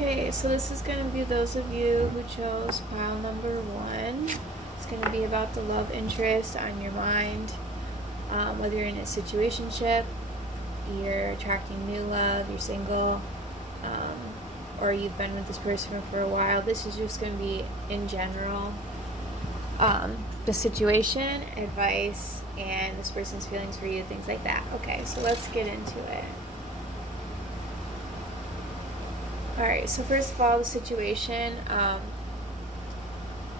Okay, so this is going to be those of you who chose pile number 1. It's going to be about the love interest on your mind, whether you're in a situationship, you're attracting new love, you're single, or you've been with this person for a while. This is just going to be in general the situation, advice, and this person's feelings for you, things like that. Okay, so let's get into it. Alright, so first of all, the situation,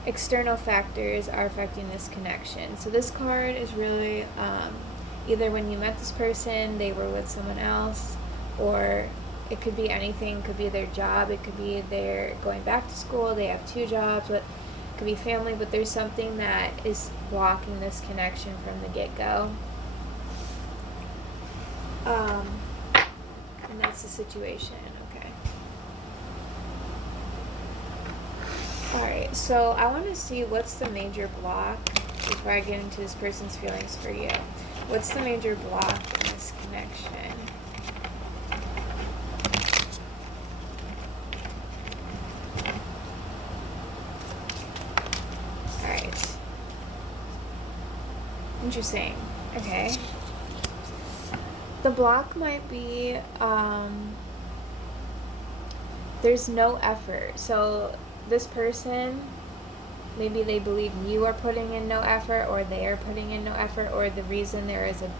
external factors are affecting this connection. So this card is really either when you met this person, they were with someone else, or it could be anything. It could be their job, it could be they're going back to school, they have 2 jobs, but it could be family, but there's something that is blocking this connection from the get-go. And that's the situation, okay. Alright, so I want to see what's the major block before I get into this person's feelings for you. What's the major block in this connection? Alright. Interesting. Okay. The block might be, there's no effort. So this person, maybe they believe you are putting in no effort, or they are putting in no effort, or the reason there is a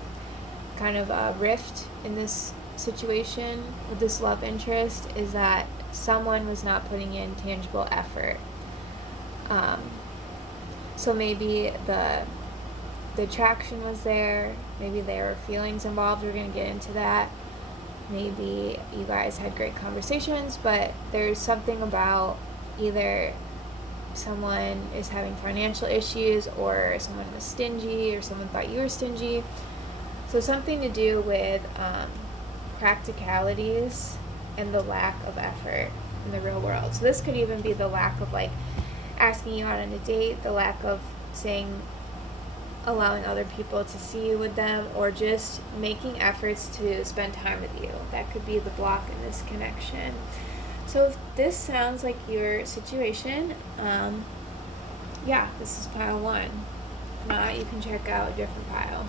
kind of a rift in this situation with this love interest is that someone was not putting in tangible effort. So maybe the attraction was there, maybe there were feelings involved, we're going to get into that. Maybe you guys had great conversations, but there's something about either someone is having financial issues, or someone was stingy, or someone thought you were stingy. So something to do with practicalities and the lack of effort in the real world. So this could even be the lack of asking you out on a date, the lack of allowing other people to see you with them, or just making efforts to spend time with you. That could be the block in this connection. So if this sounds like your situation, yeah, this is pile 1. If not, you can check out a different pile.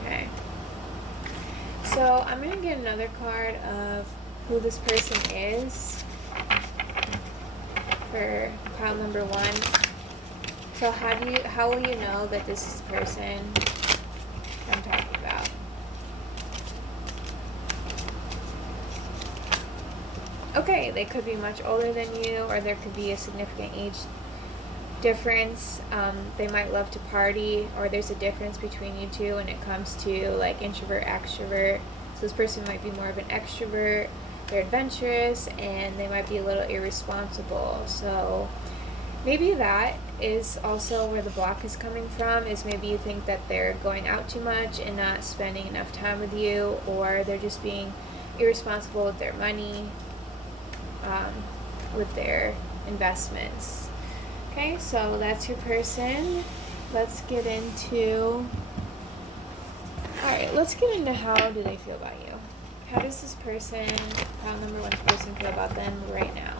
Okay. So I'm going to get another card of who this person is for pile number 1. So how will you know that this is the person I'm talking about? Okay, they could be much older than you, or there could be a significant age difference. They might love to party, or there's a difference between you two when it comes to introvert, extrovert. So this person might be more of an extrovert, they're adventurous, and they might be a little irresponsible. So maybe that is also where the block is coming from, is maybe you think that they're going out too much and not spending enough time with you, or they're just being irresponsible with their money, with their investments. Okay, so that's your person. Let's get into how do they feel about you. How does this person, pile number 1's person, feel about them right now?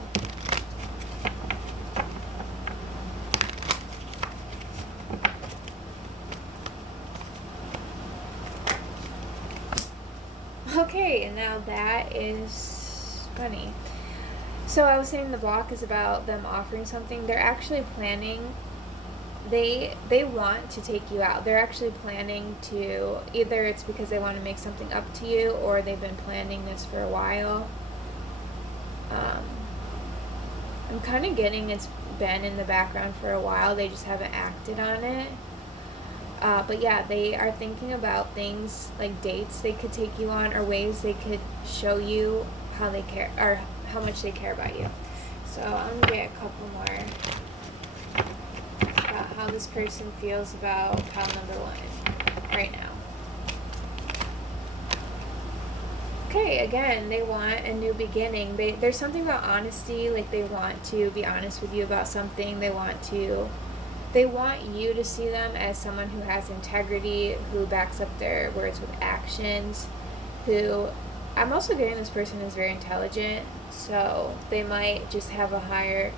Okay, and now that is funny. So I was saying the block is about them offering something. They're actually planning, they want to take you out. They're actually planning to, either it's because they want to make something up to you, or they've been planning this for a while. I'm kind of getting it's been in the background for a while. They just haven't acted on it. But yeah, they are thinking about things like dates they could take you on, or ways they could show you how they care, or how much they care about you. So I'm gonna get a couple more about how this person feels about pile number 1 right now. Okay, again, they want a new beginning. There's something about honesty, they want to be honest with you about something. They want you to see them as someone who has integrity, who backs up their words with actions, who I'm also getting this person is very intelligent, so they might just have a higher,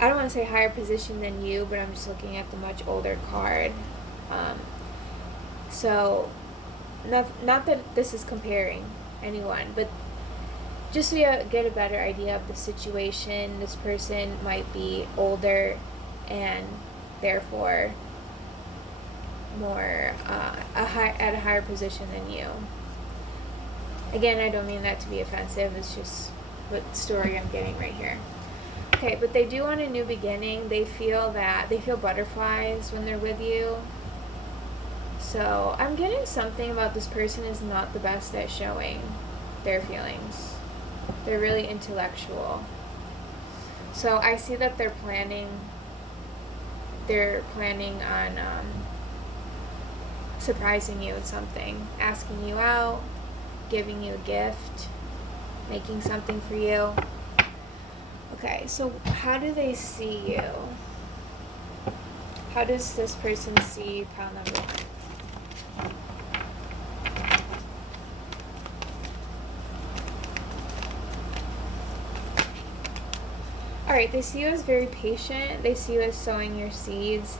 I don't want to say higher position than you, but I'm just looking at the much older card. Um, so, not that this is comparing anyone, but just so you get a better idea of the situation, this person might be older and therefore more at a higher position than you. Again, I don't mean that to be offensive. It's just what story I'm getting right here. Okay, but they do want a new beginning. They feel butterflies when they're with you. So I'm getting something about this person is not the best at showing their feelings. They're really intellectual. So I see that they're planning on surprising you with something, asking you out, giving you a gift, making something for you. Okay, so how do they see you? How does this person see pile number 1? Alright, they see you as very patient. They see you as sowing your seeds.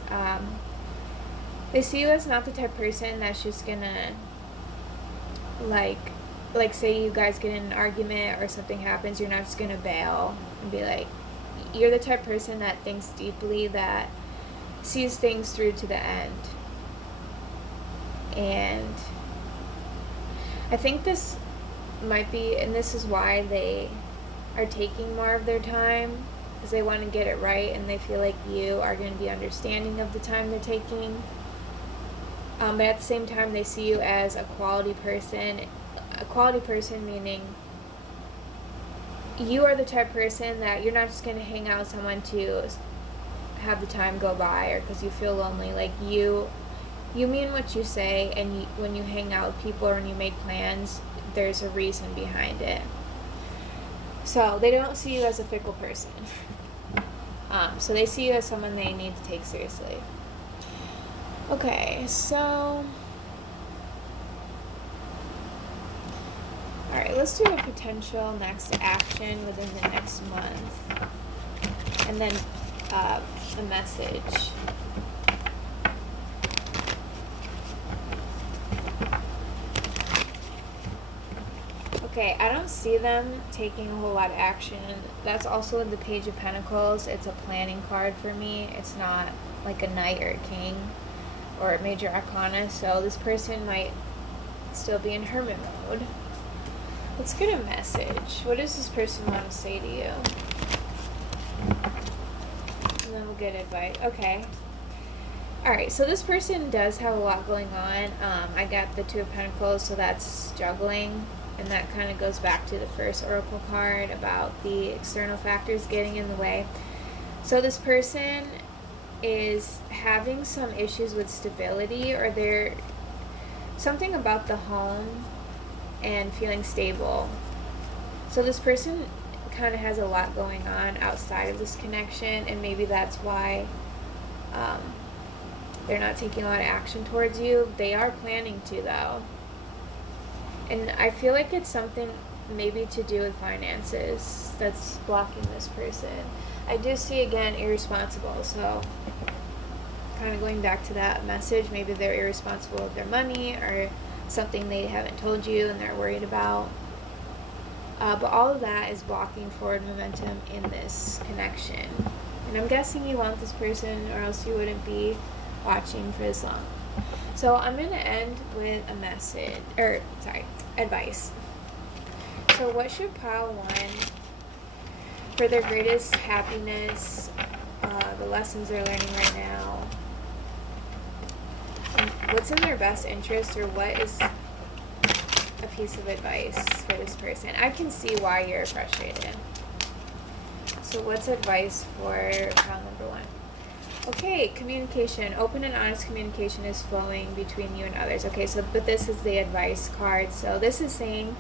They see you as not the type of person that's just gonna, like say you guys get in an argument or something happens, you're not just gonna bail and be like, you're the type of person that thinks deeply, that sees things through to the end. And I think this might be, and this is why they are taking more of their time, because they want to get it right, and they feel like you are going to be understanding of the time they're taking. But at the same time, they see you as a quality person. A quality person meaning you are the type of person that you're not just going to hang out with someone to have the time go by or because you feel lonely. Like you mean what you say, and when you hang out with people or when you make plans, there's a reason behind it. So they don't see you as a fickle person. So they see you as someone they need to take seriously. Okay, so alright, let's do a potential next action within the next month. And then a message. Okay, I don't see them taking a whole lot of action. That's also in the Page of Pentacles. It's a planning card for me. It's not like a knight or a king or a major arcana. So this person might still be in hermit mode. Let's get a message. What does this person want to say to you? And then we'll get advice. Okay. Alright, so this person does have a lot going on. I got the Two of Pentacles, so that's juggling. And that kind of goes back to the first oracle card about the external factors getting in the way. So this person is having some issues with stability, or they're something about the home and feeling stable. So this person kind of has a lot going on outside of this connection, and maybe that's why they're not taking a lot of action towards you. They are planning to, though. And I feel like it's something maybe to do with finances that's blocking this person. I do see, again, irresponsible. So kind of going back to that message, maybe they're irresponsible with their money or something they haven't told you and they're worried about. But all of that is blocking forward momentum in this connection. And I'm guessing you want this person, or else you wouldn't be watching for this long. So I'm going to end with a message, advice. So what should pile 1 for their greatest happiness, the lessons they're learning right now, what's in their best interest, or what is a piece of advice for this person? I can see why you're frustrated. So what's advice for pile number 1? Okay, communication. Open and honest communication is flowing between you and others. Okay, so but this is the advice card. So this is saying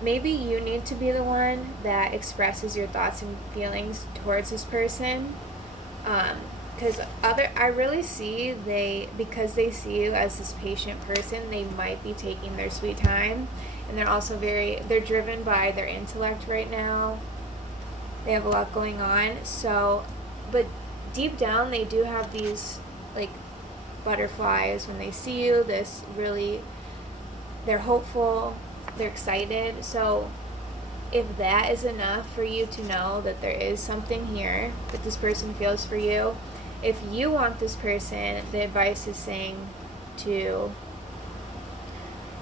maybe you need to be the one that expresses your thoughts and feelings towards this person. Because I really see because they see you as this patient person, they might be taking their sweet time. and they're driven by their intellect right now. They have a lot going on. So, but deep down, they do have these, like, butterflies when they see you. They're hopeful, they're excited. So if that is enough for you to know that there is something here that this person feels for you, if you want this person, the advice is saying to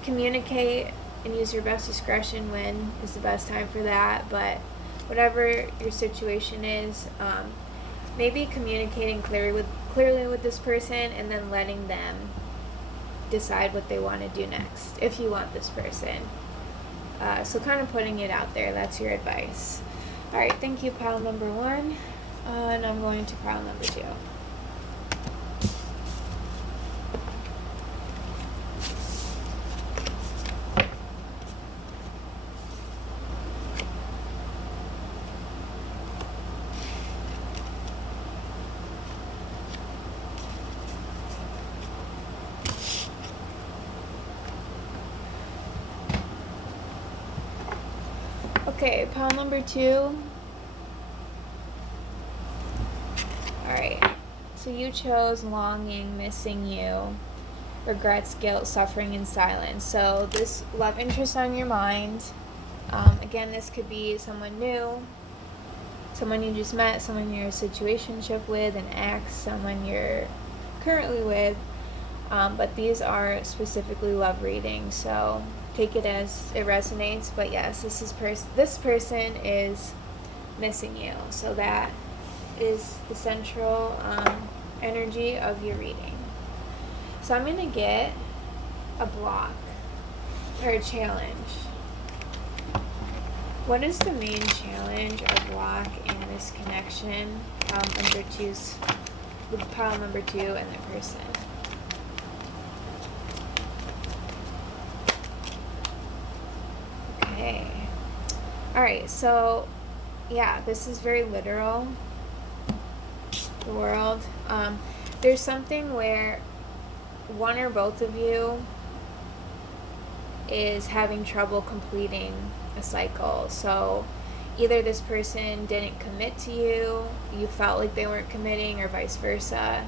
communicate and use your best discretion. When is the best time for that? But whatever your situation is, maybe communicating clearly with this person, and then letting them decide what they want to do next if you want this person. So kind of putting it out there. That's your advice. All right, thank you, pile number 1. And I'm going to pile number 2. Okay, pile number 2. Alright, so you chose longing, missing you, regrets, guilt, suffering, and silence. So this love interest on your mind, again, this could be someone new, someone you just met, someone you're in a situationship with, an ex, someone you're currently with, but these are specifically love readings, so take it as it resonates. But yes, this person is missing you, so that is the central energy of your reading. So I'm going to get a block or a challenge. What is the main challenge or block in this connection? Pile number 2 and the person. Okay. Alright, so yeah, this is very literal. The world. There's something where one or both of you is having trouble completing a cycle. So either this person didn't commit to you, you felt like they weren't committing, or vice versa.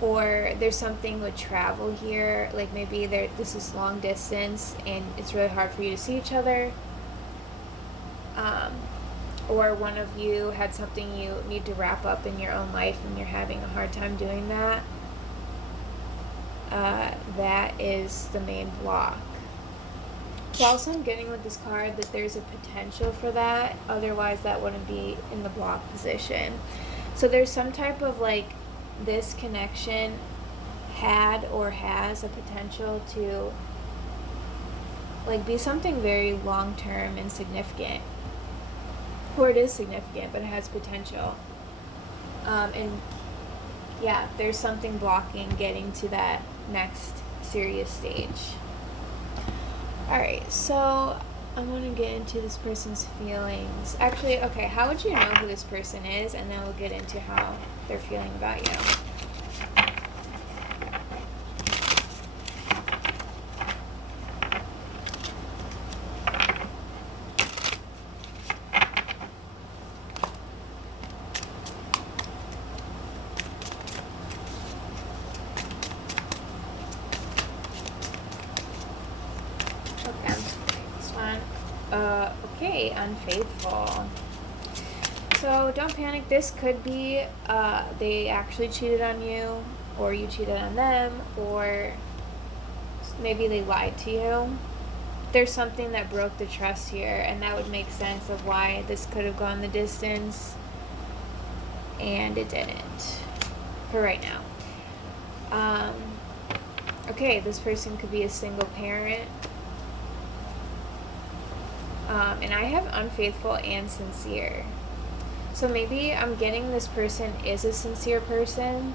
Or there's something with travel here, like maybe this is long distance and it's really hard for you to see each other. Or one of you had something you need to wrap up in your own life and you're having a hard time doing that. That is the main block. So also I'm getting with this card that there's a potential for that, otherwise that wouldn't be in the block position. So there's some type of, like, this connection had or has a potential to, like, be something very long-term and significant. Or it is significant, but it has potential. And yeah, there's something blocking getting to that next serious stage. Alright, so I want to get into this person's feelings. Actually, okay, how would you know who this person is? And then we'll get into how they're feeling about you. Okay, unfaithful. So don't panic. This could be they actually cheated on you, or you cheated on them, or maybe they lied to you. There's something that broke the trust here, and that would make sense of why this could have gone the distance, and it didn't for right now. Okay, this person could be a single parent. And I have unfaithful and sincere. So maybe I'm getting this person is a sincere person.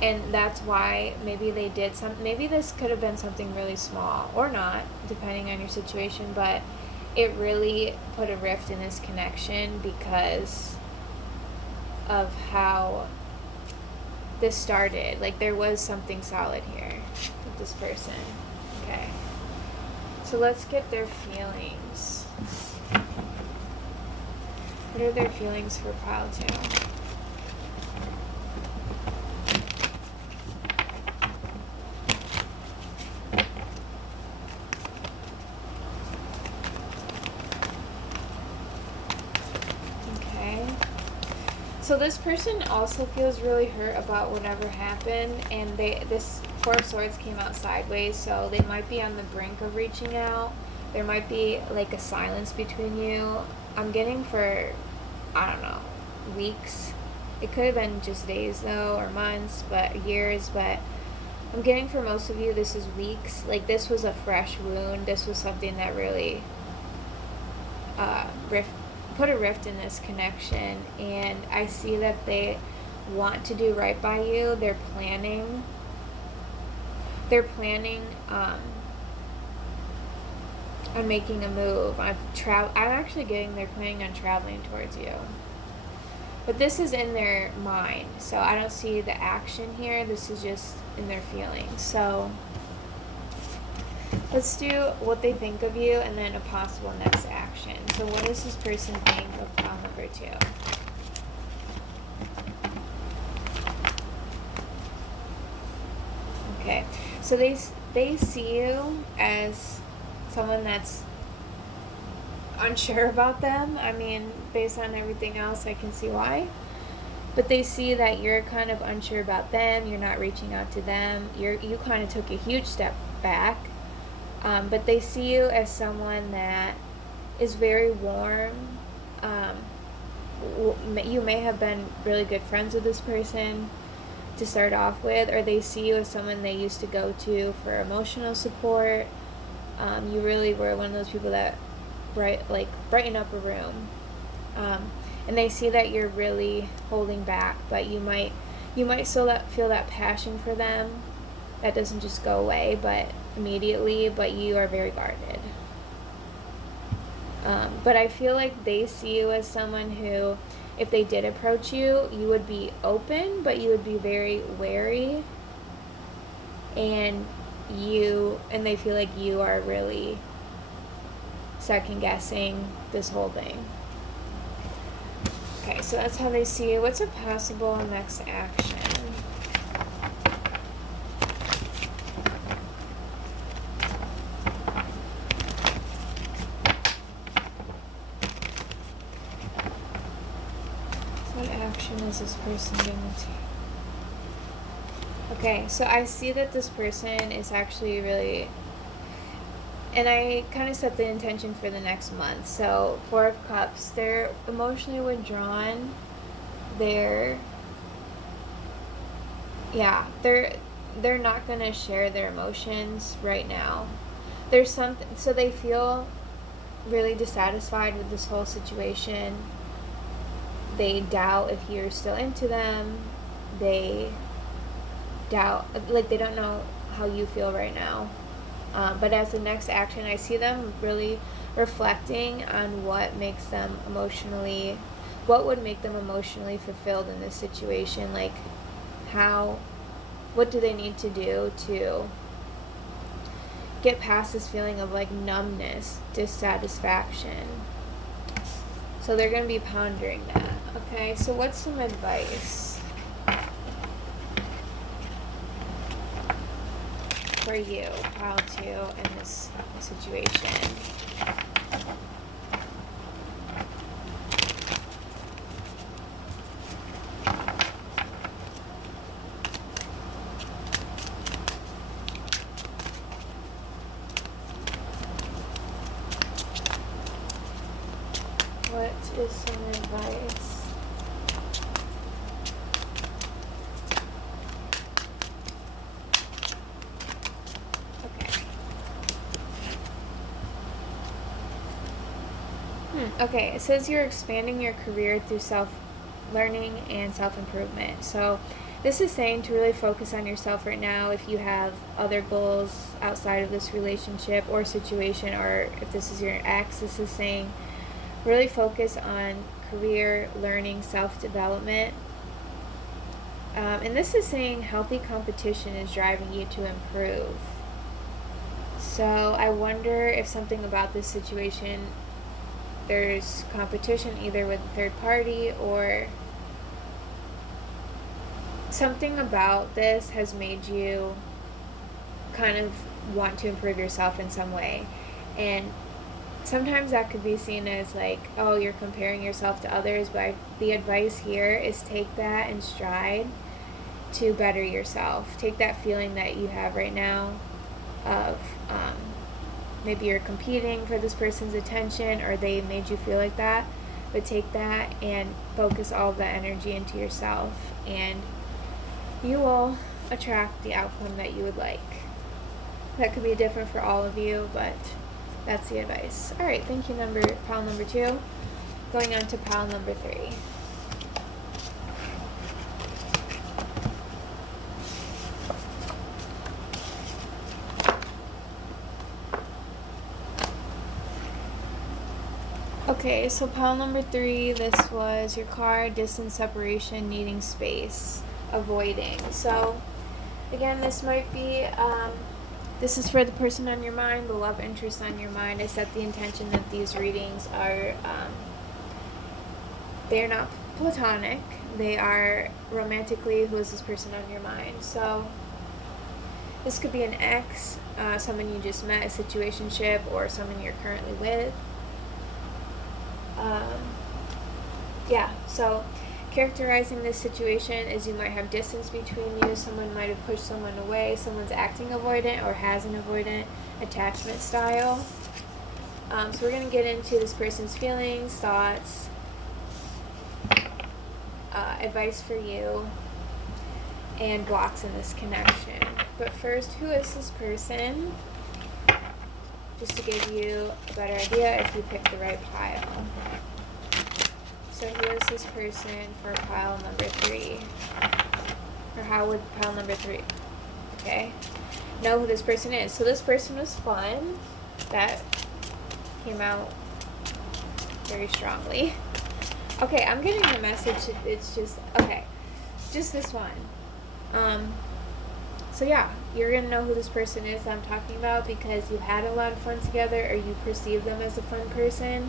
And that's why maybe they did maybe this could have been something really small, or not, depending on your situation, but it really put a rift in this connection because of how this started. Like, there was something solid here with this person. Okay. So let's get their feelings. What are their feelings for pile 2? Okay. So this person also feels really hurt about whatever happened, and this Four of Swords came out sideways, so they might be on the brink of reaching out. There might be like a silence between you. I'm getting for, I don't know, weeks. It could have been just days though, or months, but years, but I'm getting for most of you this is weeks. Like this was a fresh wound. This was something that really put a rift in this connection, and I see that they want to do right by you. They're planning on making a move. I'm actually getting they're planning on traveling towards you. But this is in their mind, so I don't see the action here. This is just in their feelings. So let's do what they think of you and then a possible next action. So what does this person think of pile number 2? Okay, so they see you as someone that's unsure about them. I mean, based on everything else, I can see why. But they see that you're kind of unsure about them. You're not reaching out to them. You kind of took a huge step back. But they see you as someone that is very warm. You may have been really good friends with this person to start off with, or they see you as someone they used to go to for emotional support. You really were one of those people that brighten up a room. And they see that you're really holding back, but you might still feel that passion for them that doesn't just go away immediately, but you are very guarded. But I feel like they see you as someone who, if they did approach you, you would be open, but you would be very wary, and they feel like you are really second guessing this whole thing. Okay, so that's how they see you. What's a possible next action? What action is this person going to take? Okay, so I see that this person is actually really, and I kind of set the intention for the next month. So 4 of Cups, they're emotionally withdrawn. They're not going to share their emotions right now. There's something, so they feel really dissatisfied with this whole situation. They doubt if you're still into them. They doubt, they don't know how you feel right now. But as the next action, I see them really reflecting on what would make them emotionally fulfilled in this situation. Like, what do they need to do to get past this feeling of numbness, dissatisfaction? So they're going to be pondering that. Okay, so what's some advice for you, pile 2, in this situation? What is some advice? Okay, it says you're expanding your career through self-learning and self-improvement. So this is saying to really focus on yourself right now. If you have other goals outside of this relationship or situation, or if this is your ex, this is saying really focus on career, learning, self-development. And this is saying healthy competition is driving you to improve. So I wonder if something about this situation, there's competition either with a third party, or something about this has made you kind of want to improve yourself in some way. And sometimes that could be seen as like, oh, you're comparing yourself to others, but the advice here is take that in stride to better yourself. Take that feeling that you have right now of maybe you're competing for this person's attention, or they made you feel like that, but take that and focus all of that energy into yourself, and you will attract the outcome that you would like. That could be different for all of you, but that's the advice. All right, thank you, pile number 2. Going on to pile number 3. Okay, so pile number 3, this was your card, distance, separation, needing space, avoiding. So again, this might be, this is for the person on your mind, the love interest on your mind. I set the intention that these readings are, they're not platonic. They are romantically, who is this person on your mind? So this could be an ex, someone you just met, a situationship, or someone you're currently with. So characterizing this situation is you might have distance between you, someone might have pushed someone away, someone's acting avoidant or has an avoidant attachment style. So we're going to get into this person's feelings, thoughts, advice for you, and blocks in this connection. But first, who is this person? Just to give you a better idea if you pick the right pile. So who is this person for pile number 3? Or how would pile number 3, okay, know who this person is? So this person was fun. That came out very strongly. Okay, I'm getting the message. It's just, okay, just this one. So yeah, you're going to know who this person is that I'm talking about because you had a lot of fun together, or you perceive them as a fun person.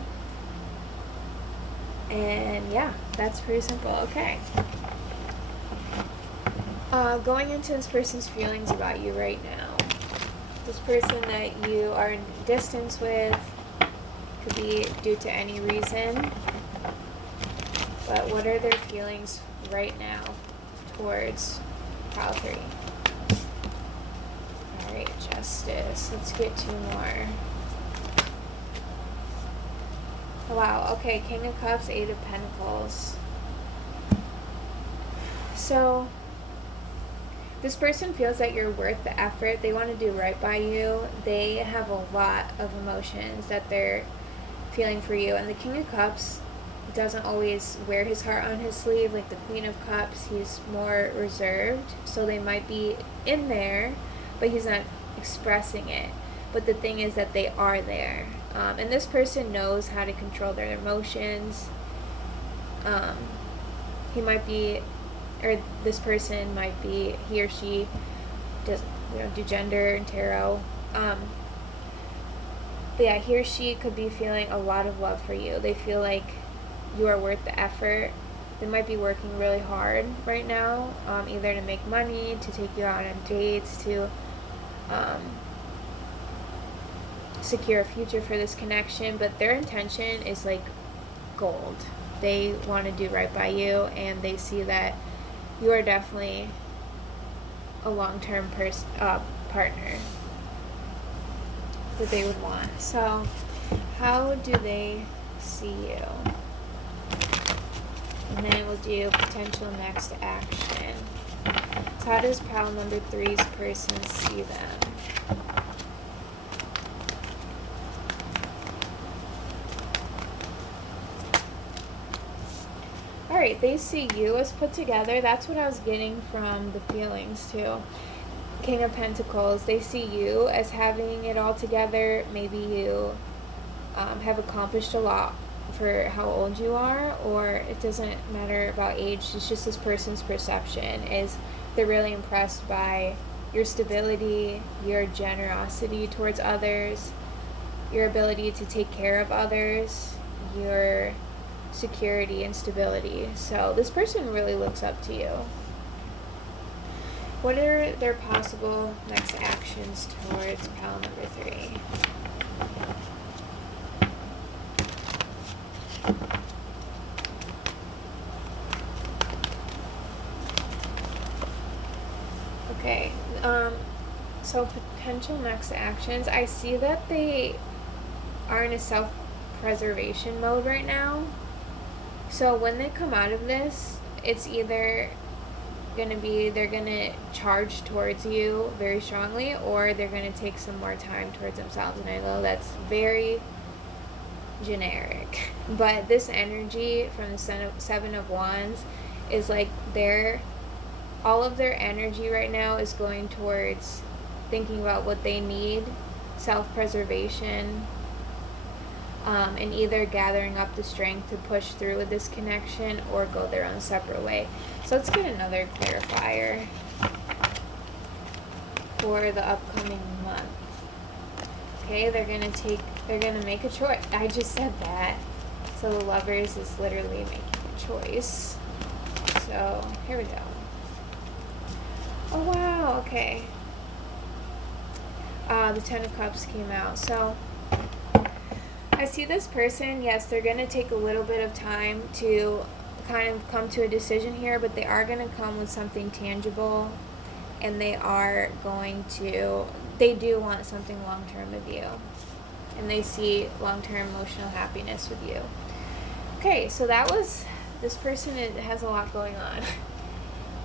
And yeah, that's pretty simple. Okay. Going into this person's feelings about you right now. This person that you are in distance with could be due to any reason. But what are their feelings right now towards pile 3? Alright, justice. Let's get 2 more. Wow, okay, King of Cups, 8 of Pentacles. So, this person feels that you're worth the effort. They want to do right by you. They have a lot of emotions that they're feeling for you. And the King of Cups doesn't always wear his heart on his sleeve. Like the Queen of Cups, he's more reserved. So they might be in there, but he's not expressing it. But the thing is that they are there. And this person knows how to control their emotions. He might be, or this person might be, he or she does, do gender and tarot. But yeah, he or she could be feeling a lot of love for you. They feel like you are worth the effort. They might be working really hard right now, either to make money, to take you out on dates, to secure a future for this connection, but their intention is like gold. They want to do right by you, and they see that you are definitely a long-term partner that they would want. So how do they see you? And then we'll do potential next action. So how does pile number 3's person see them? Alright, they see you as put together. That's what I was getting from the feelings too. King of Pentacles, they see you as having it all together. Maybe you have accomplished a lot for how old you are, or it doesn't matter about age. It's just this person's perception is they're really impressed by your stability, your generosity towards others, your ability to take care of others, your security and stability. So this person really looks up to you. What are their possible next actions towards pile number 3? Okay, so potential next actions. I see that they are in a self-preservation mode right now. So when they come out of this, it's either gonna be they're gonna charge towards you very strongly, or they're gonna take some more time towards themselves. And I know that's very generic, but this energy from the Seven of Wands is like all of their energy right now is going towards thinking about what they need, self-preservation, and either gathering up the strength to push through with this connection or go their own separate way. So let's get another clarifier for the upcoming month. Okay, they're gonna make a choice. I just said that. So the Lovers is literally making a choice. So here we go. Oh wow, okay. The Ten of Cups came out. So I see this person, yes, they're going to take a little bit of time to kind of come to a decision here, but they are going to come with something tangible, and they do want something long-term with you, and they see long-term emotional happiness with you. Okay, so this person has a lot going on.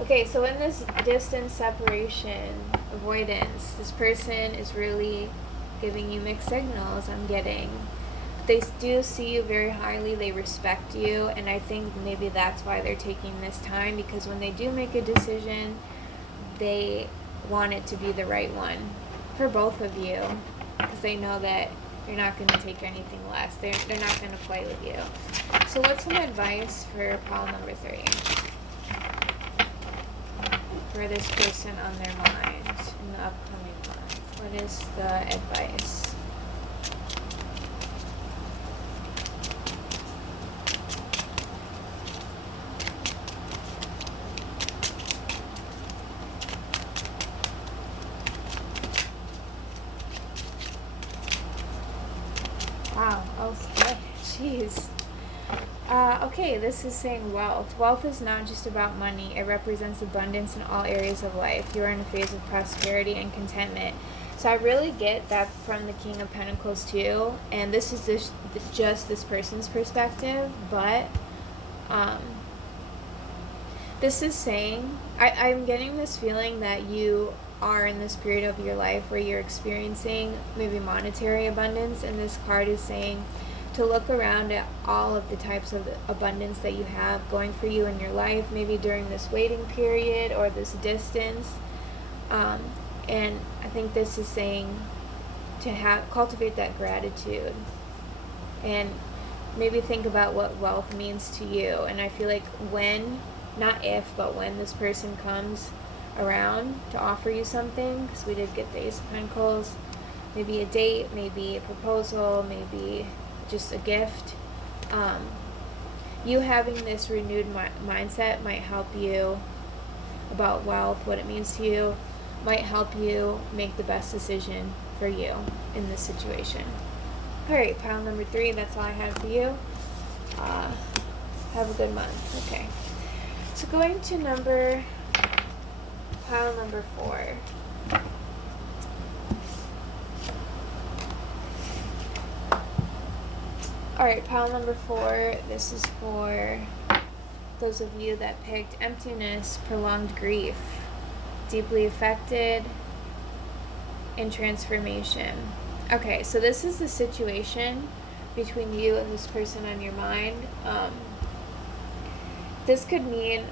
Okay, so in this distance, separation, avoidance, this person is really giving you mixed signals, I'm getting. They do see you very highly, they respect you, and I think maybe that's why they're taking this time, because when they do make a decision, they want it to be the right one for both of you, because they know that you're not going to take anything less. They're not going to play with you. So what's some advice for pile number 3? For this person on their mind in the upcoming month? What is the advice? Wow, oh, jeez. Okay, this is saying wealth. Wealth is not just about money. It represents abundance in all areas of life. You are in a phase of prosperity and contentment. So I really get that from the King of Pentacles too. And this is just this person's perspective. But this is saying, I'm getting this feeling that you are in this period of your life where you're experiencing maybe monetary abundance, and this card is saying to look around at all of the types of abundance that you have going for you in your life, maybe during this waiting period or this distance. And I think this is saying to cultivate that gratitude, and maybe think about what wealth means to you. And I feel like when, not if, but when this person comes around to offer you something, because we did get the Ace of Pentacles, maybe a date, maybe a proposal, maybe just a gift, you having this renewed mindset might help you about wealth, what it means to you, might help you make the best decision for you in this situation. Alright, pile number 3, that's all I have for you. Have a good month. Okay, so going to pile number 4. Alright, pile number 4, this is for those of you that picked emptiness, prolonged grief, deeply affected, and transformation. Okay, so this is the situation between you and this person on your mind. This could mean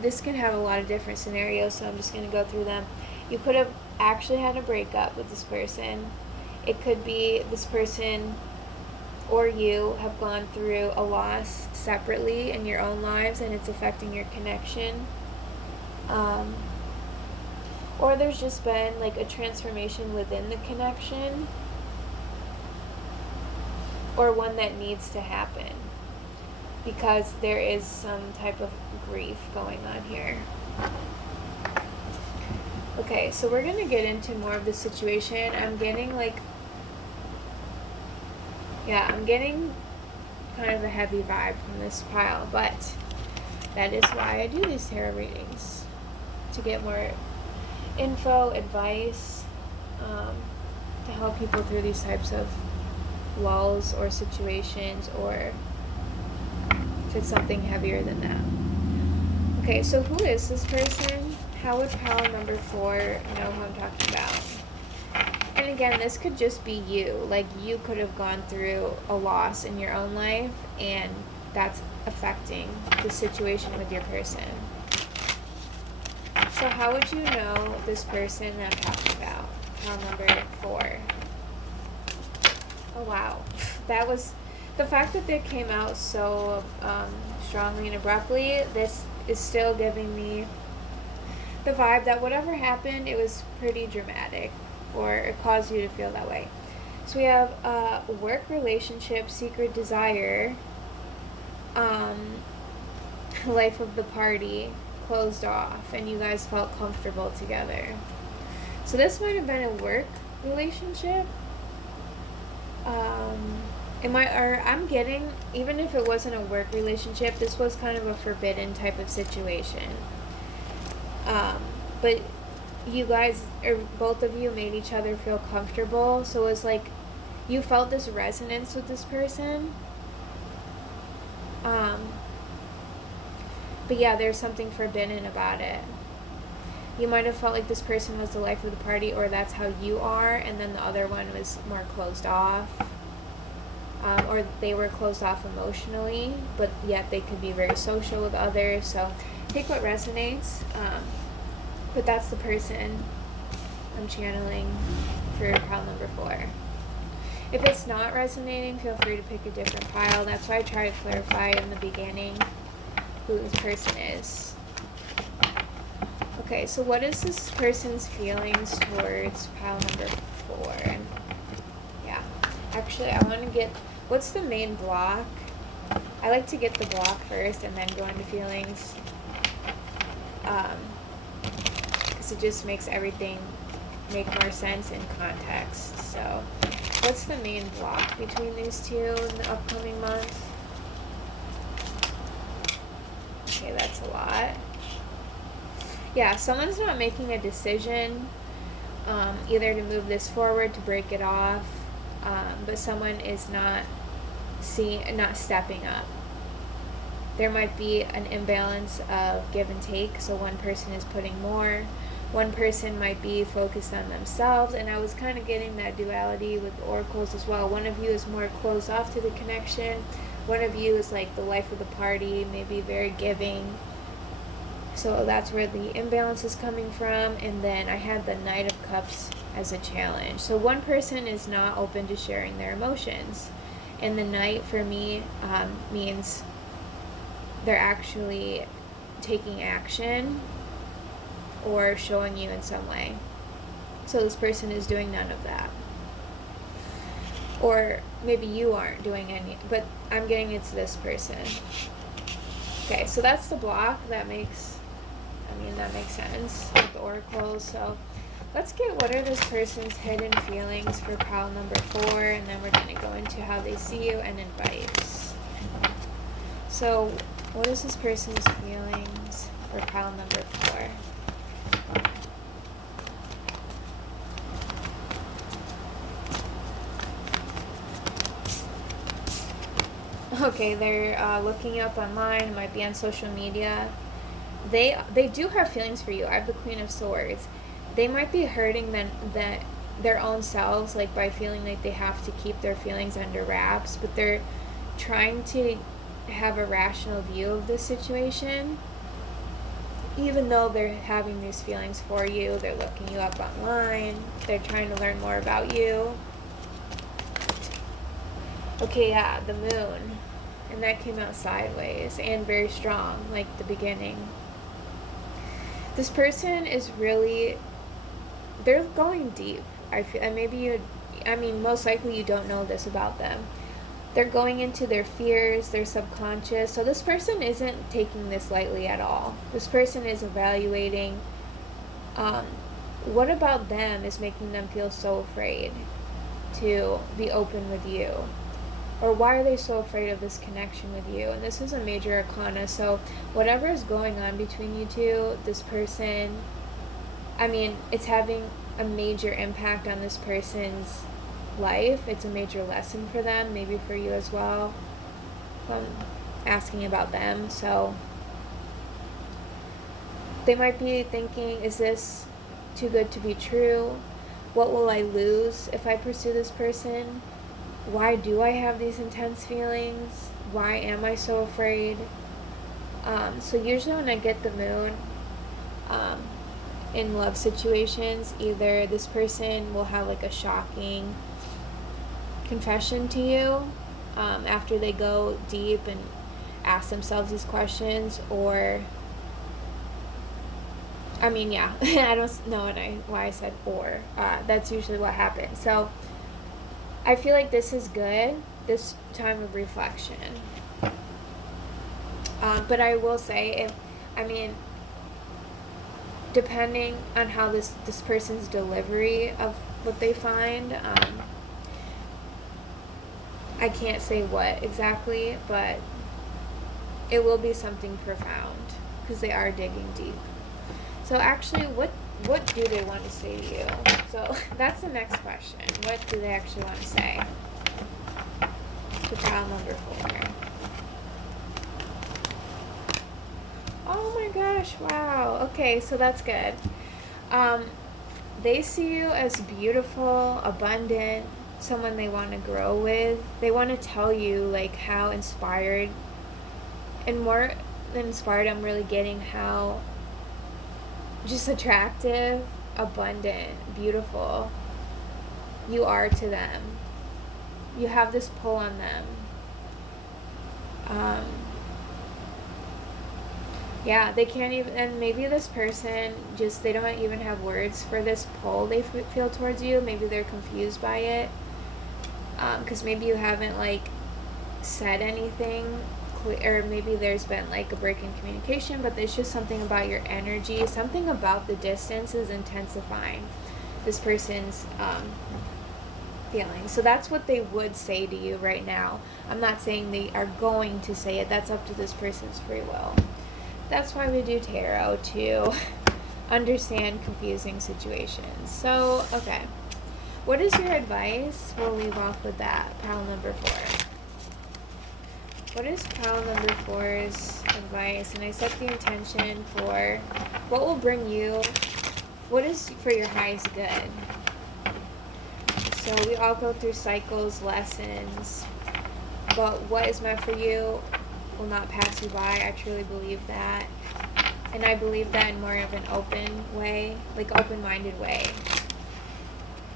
this can have a lot of different scenarios, so I'm just going to go through them. You could have actually had a breakup with this person. It could be this person or you have gone through a loss separately in your own lives, and it's affecting your connection. Or there's just been like a transformation within the connection, or one that needs to happen because there is some type of grief going on here. Okay, so we're going to get into more of the situation. I'm getting I'm getting kind of a heavy vibe from this pile, but that is why I do these tarot readings, to get more info, advice, to help people through these types of lulls or situations, or if it's something heavier than that. Okay, so who is this person? How would pile number 4 know who I'm talking about? And again, this could just be you. Like, you could have gone through a loss in your own life, and that's affecting the situation with your person. So how would you know this person that I'm talking about? Pile number 4. Oh, wow. That was... The fact that they came out so strongly and abruptly, this is still giving me the vibe that whatever happened, it was pretty dramatic, or it caused you to feel that way. So we have work, relationship, secret desire, life of the party, closed off, and you guys felt comfortable together. So this might have been a work relationship. I'm getting, even if it wasn't a work relationship, this was kind of a forbidden type of situation. But you guys, or both of you, made each other feel comfortable, so it was like you felt this resonance with this person. But yeah, there's something forbidden about it. You might have felt like this person was the life of the party, or that's how you are, and then the other one was more closed off. Or they were closed off emotionally, but yet they could be very social with others. So take what resonates. But that's the person I'm channeling for pile number 4. If it's not resonating, feel free to pick a different pile. That's why I try to clarify in the beginning who this person is. Okay, so what is this person's feelings towards pile number 4? Yeah, actually, I want to get... What's the main block? I like to get the block first and then go into feelings. Because it just makes everything make more sense in context. So, what's the main block between these two in the upcoming month? Okay, that's a lot. Yeah, someone's not making a decision, either to move this forward, to break it off, but someone is not stepping up. There might be an imbalance of give and take, so one person is putting more, one person might be focused on themselves, and I was kind of getting that duality with the oracles as well. One of you is more closed off to the connection, one of you is like the life of the party, maybe very giving. So that's where the imbalance is coming from. And then I had the Knight of Cups as a challenge. So one person is not open to sharing their emotions. And the Knight for me means they're actually taking action or showing you in some way. So this person is doing none of that. Or maybe you aren't doing any, but I'm getting it's this person. Okay, so that's the block. That makes sense with the oracles. So let's get what are this person's hidden feelings for pile number 4, and then we're going to go into how they see you and advice. So what is this person's feelings for pile number 4? Okay, they're looking up online. It might be on social media. They do have feelings for you. I have the Queen of Swords. They might be hurting their own selves, like by feeling like they have to keep their feelings under wraps, but they're trying to have a rational view of the situation. Even though they're having these feelings for you, they're looking you up online, they're trying to learn more about you. Okay, yeah, the Moon. And that came out sideways and very strong, like the beginning. This person is really they're going deep. I feel, and maybe you, I mean, most likely you don't know this about them. They're going into their fears, their subconscious. So this person isn't taking this lightly at all. This person is evaluating what about them is making them feel so afraid to be open with you? Or why are they so afraid of this connection with you? And this is a major arcana. So whatever is going on between you two, this person, I mean, it's having a major impact on this person's life. It's a major lesson for them, maybe for you as well. I'm asking about them. So they might be thinking, is this too good to be true? What will I lose if I pursue this person? Why do I have these intense feelings? Why am I so afraid? So usually when I get the moon in love situations, either this person will have like a shocking confession to you after they go deep and ask themselves these questions, or I mean, yeah, I don't know why I said or. That's usually what happens. So I feel like this is good, this time of reflection. But I will say, depending on how this person's delivery of what they find, I can't say what exactly, but it will be something profound because they are digging deep. So actually, what do they want to say to you? So that's the next question. What do they actually want to say? To pile number 4. Oh my gosh, wow. Okay, so that's good. They see you as beautiful, abundant, someone they want to grow with. They want to tell you like how inspired, and more than inspired, I'm really getting how just attractive, abundant, beautiful you are to them. You have this pull on them. Yeah, they can't even, and maybe this person just, they don't even have words for this pull they feel towards you. Maybe they're confused by it, because maybe you haven't like said anything, or maybe there's been like a break in communication, but there's just something about your energy, something about the distance is intensifying this person's feelings. So that's what they would say to you right now. I'm not saying they are going to say it. That's up to this person's free will. That's why we do tarot, to understand confusing situations. So, okay. What is your advice? We'll leave off with that. Pile number 4. What is pile number 4's advice? And I set the intention for what will bring you, what is for your highest good. So we all go through cycles, lessons, but what is meant for you will not pass you by. I truly believe that. And I believe that in more of an open way, like open-minded way.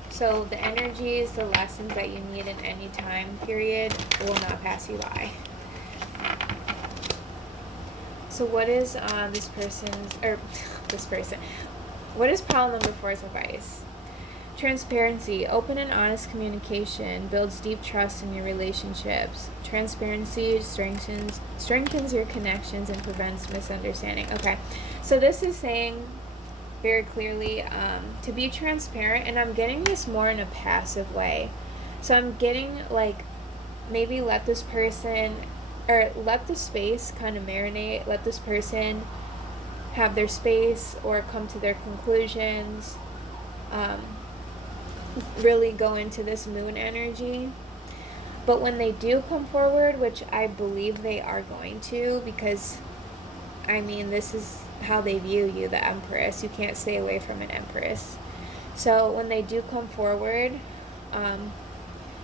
So the energies, the lessons that you need in any time period will not pass you by. So what is what is pile number 4's advice? Transparency. Open and honest communication builds deep trust in your relationships. Transparency strengthens your connections and prevents misunderstanding. Okay, so this is saying very clearly to be transparent, and I'm getting this more in a passive way. So I'm getting like, maybe let this person, or let the space kind of marinate, let this person have their space or come to their conclusions, really go into this moon energy. But when they do come forward, which I believe they are going to, because I mean, this is how they view you, the Empress. You can't stay away from an Empress. So when they do come forward,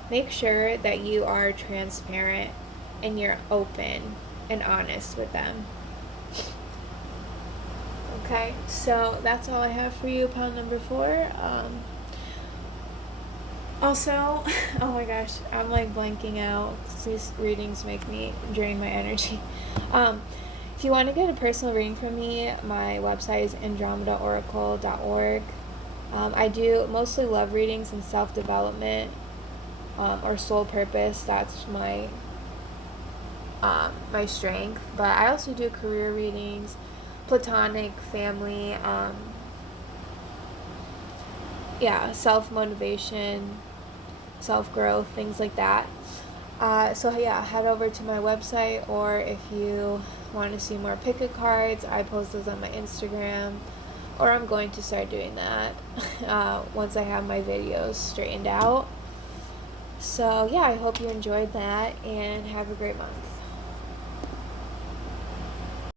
make sure that you are transparent and you're open and honest with them. Okay, so that's all I have for you, pile number 4. Also, oh my gosh, I'm like blanking out. These readings make me drain my energy. If you want to get a personal reading from me, my website is andromedaoracle.org. I do mostly love readings and self-development, or soul purpose. That's my strength. But I also do career readings, platonic, family, yeah, self-motivation, self-growth, things like that. So yeah, head over to my website, or if you want to see more pick a cards, I post those on my Instagram, or I'm going to start doing that once I have my videos straightened out. So yeah, I hope you enjoyed that and have a great month.